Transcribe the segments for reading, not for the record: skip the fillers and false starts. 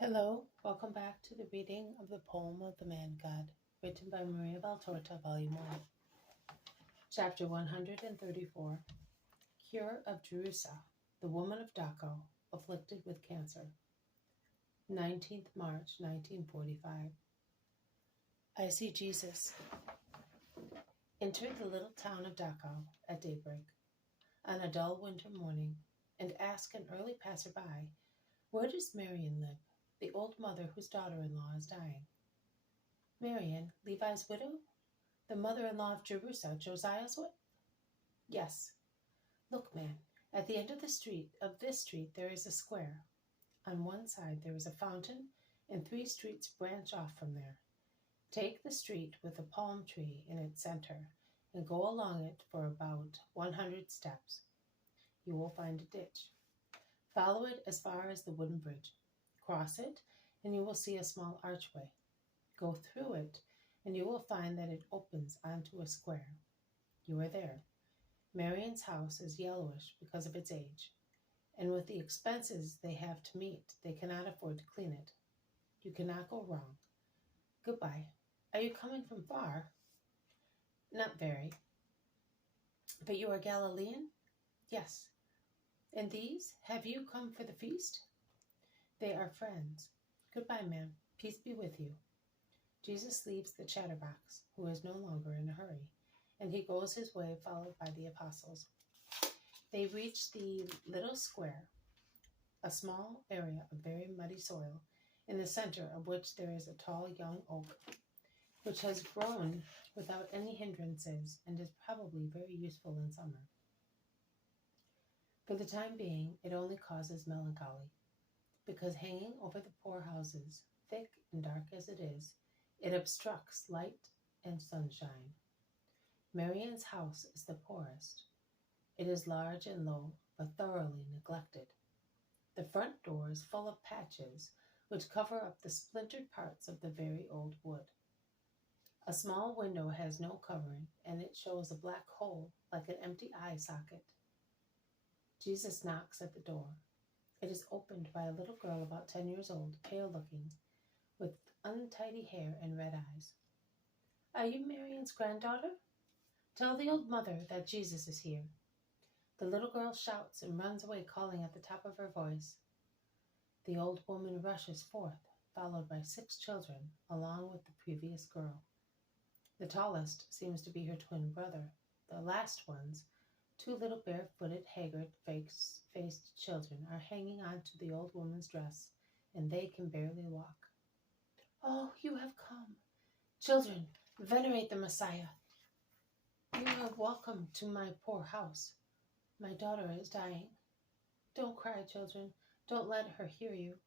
Hello, welcome back to the reading of the poem of the Man God, written by Maria Valtorta, Volume 1. Chapter 134, Cure of Jerusa, the woman of Doco, afflicted with cancer. 19th March, 1945. I see Jesus entered the little town of Doco at daybreak on a dull winter morning and asked an early passerby, "Where does Marian live, the old mother whose daughter-in-law is dying?" "Marian, Levi's widow? The mother-in-law of Jerusa, Josiah's wife?" "Yes." "Look, man, at the end of this street there is a square. On one side there is a fountain, and 3 streets branch off from there. Take the street with a palm tree in its center, and go along it for about 100 steps. You will find a ditch. Follow it as far as the wooden bridge. Cross it, and you will see a small archway. Go through it, and you will find that it opens onto a square. You are there. Marian's house is yellowish because of its age, and with the expenses they have to meet, they cannot afford to clean it. You cannot go wrong. Goodbye. Are you coming from far?" "Not very." "But you are Galilean?" "Yes." "And these? Have you come for the feast?" "They are friends. Goodbye, ma'am. Peace be with you." Jesus leaves the chatterbox, who is no longer in a hurry, and he goes his way, followed by the apostles. They reach the little square, a small area of very muddy soil, in the center of which there is a tall young oak, which has grown without any hindrances and is probably very useful in summer. For the time being, it only causes melancholy, because hanging over the poor houses, thick and dark as it is, it obstructs light and sunshine. Marian's house is the poorest. It is large and low, but thoroughly neglected. The front door is full of patches which cover up the splintered parts of the very old wood. A small window has no covering, and it shows a black hole like an empty eye socket. Jesus knocks at the door. It is opened by a little girl about 10 years old, pale-looking, with untidy hair and red eyes. "Are you Marian's granddaughter? Tell the old mother that Jesus is here." The little girl shouts and runs away, calling at the top of her voice. The old woman rushes forth, followed by 6 children, along with the previous girl. The tallest seems to be her twin brother. The last ones, 2 little bare-footed, haggard-faced children, are hanging on to the old woman's dress, and they can barely walk. "Oh, you have come. Children, venerate the Messiah. You are welcome to my poor house. My daughter is dying. Don't cry, children. Don't let her hear you.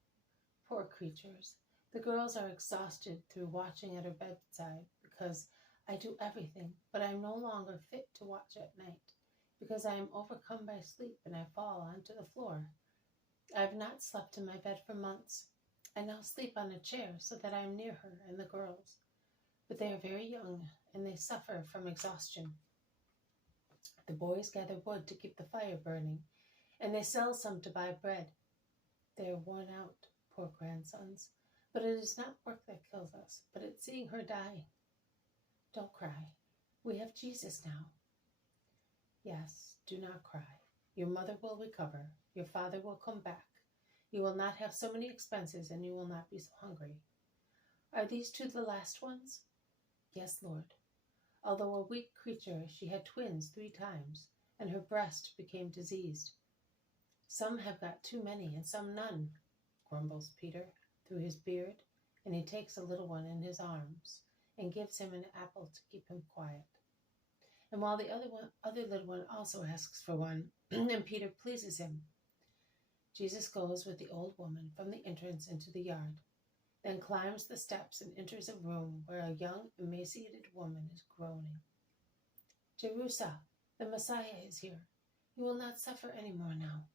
Poor creatures. The girls are exhausted through watching at her bedside, because I do everything, but I am no longer fit to watch at night, because I am overcome by sleep and I fall onto the floor. I have not slept in my bed for months. I now sleep on a chair so that I am near her and the girls. But they are very young, and they suffer from exhaustion. The boys gather wood to keep the fire burning, and they sell some to buy bread. They are worn out, poor grandsons, but it is not work that kills us, but it's seeing her die. Don't cry. We have Jesus now. Yes, do not cry. Your mother will recover. Your father will come back. You will not have so many expenses, and you will not be so hungry. Are these 2 the last ones?" "Yes, Lord." Although a weak creature, she had twins 3 times, and her breast became diseased. "Some have got too many, and some none," grumbles Peter through his beard, and he takes a little one in his arms and gives him an apple to keep him quiet. And while the other little one also asks for one, and Peter pleases him, Jesus goes with the old woman from the entrance into the yard, then climbs the steps and enters a room where a young, emaciated woman is groaning. "Jerusa, the Messiah is here. You will not suffer any more now.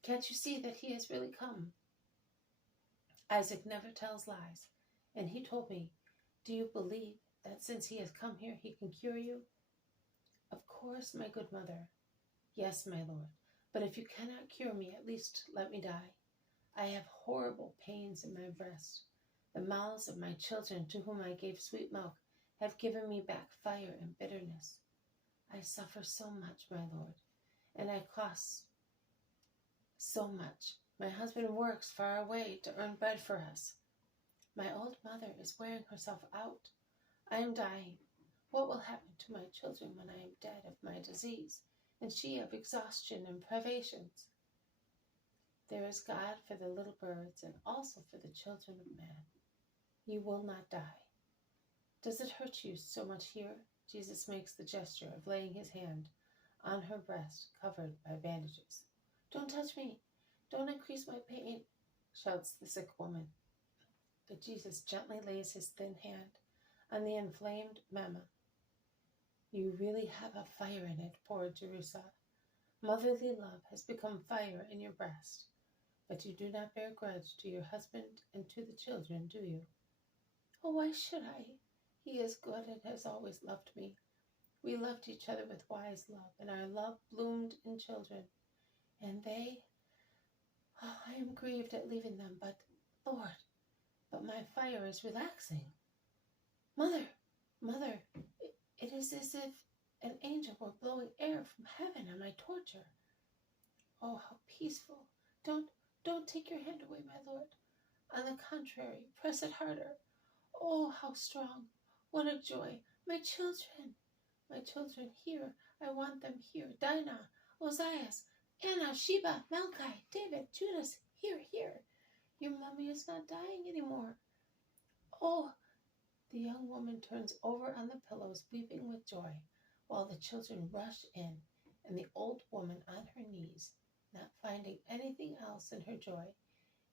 Can't you see that he has really come? Isaac never tells lies, and he told me, do you believe that since he has come here, he can cure you?" "Of course, my good mother." "Yes, my Lord, but if you cannot cure me, at least let me die. I have horrible pains in my breast. The mouths of my children, to whom I gave sweet milk, have given me back fire and bitterness. I suffer so much, my Lord, and I cost so much. My husband works far away to earn bread for us. My old mother is wearing herself out. I am dying. What will happen to my children when I am dead of my disease, and she of exhaustion and privations? There is God for the little birds and also for the children of man. You will not die. Does it hurt you so much here? Jesus makes the gesture of laying his hand on her breast covered by bandages. Don't touch me. Don't increase my pain, shouts the sick woman. But Jesus gently lays his thin hand on the inflamed mamma. You really have a fire in it, poor Jerusa. Motherly love has become fire in your breast. But you do not bear grudge to your husband and to the children, do you? Oh, why should I? He is good and has always loved me. We loved each other with wise love, and our love bloomed in children. And they, I am grieved at leaving them, but, Lord, but my fire is relaxing. Mother, it is as if an angel were blowing air from heaven on my torture. Oh, how peaceful. Don't take your hand away, my Lord. On the contrary, press it harder. Oh, how strong. What a joy. My children here. I want them here. Dinah, Ozias, Anna, Sheba, Malachi, David, Judas, here. Your mommy is not dying anymore. Oh, the young woman turns over on the pillows, weeping with joy, while the children rush in, and the old woman on her knees, not finding anything else in her joy,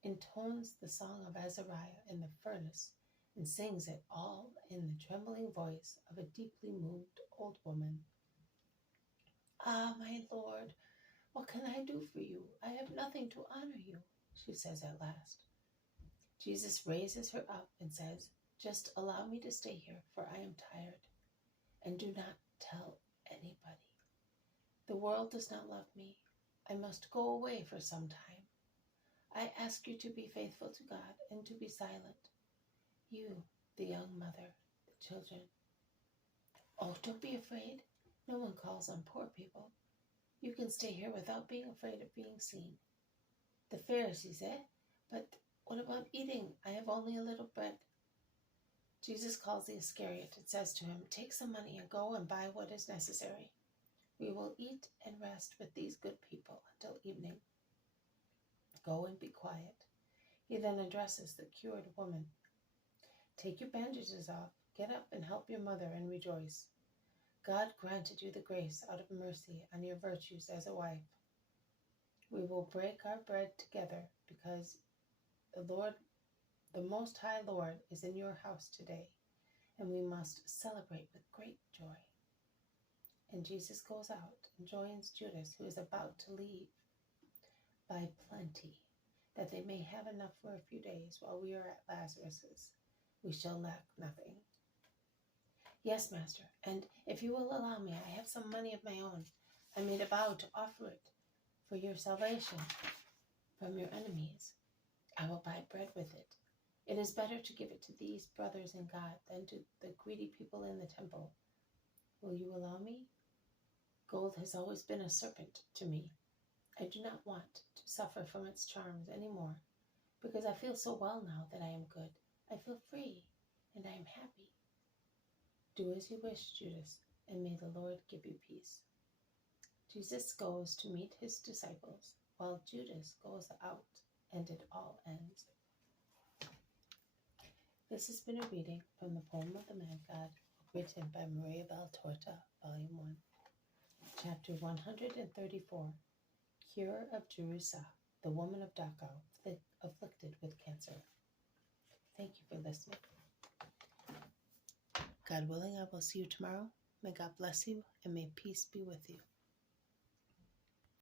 intones the song of Azariah in the furnace and sings it all in the trembling voice of a deeply moved old woman. Ah, my Lord, what can I do for you? I have nothing to honor you, she says at last. Jesus raises her up and says, just allow me to stay here, for I am tired, and do not tell anybody. The world does not love me. I must go away for some time. I ask you to be faithful to God and to be silent. You, the young mother, the children. Oh, don't be afraid. No one calls on poor people. You can stay here without being afraid of being seen. The Pharisees, But what about eating? I have only a little bread. Jesus calls the Iscariot and says to him, take some money and go and buy what is necessary. We will eat and rest with these good people until evening. Go and be quiet. He then addresses the cured woman. Take your bandages off, get up and help your mother and rejoice. God granted you the grace out of mercy on your virtues as a wife. We will break our bread together because the Most High Lord is in your house today, and we must celebrate with great joy. And Jesus goes out and joins Judas, who is about to leave. Buy plenty, that they may have enough for a few days while we are at Lazarus's. We shall lack nothing. Yes, Master, and if you will allow me, I have some money of my own. I made a vow to offer it for your salvation from your enemies. I will buy bread with it. It is better to give it to these brothers in God than to the greedy people in the temple. Will you allow me? Gold has always been a serpent to me. I do not want to suffer from its charms any more, because I feel so well now that I am good. I feel free, and I am happy. Do as you wish, Judas, and may the Lord give you peace. Jesus goes to meet his disciples, while Judas goes out, and it all ends. This has been a reading from the poem of the Man God, written by Maria Valtorta, Volume 1. Chapter 134, Cure of Jerusa, the woman of Doco, afflicted with cancer. Thank you for listening. God willing, I will see you tomorrow. May God bless you, and may peace be with you.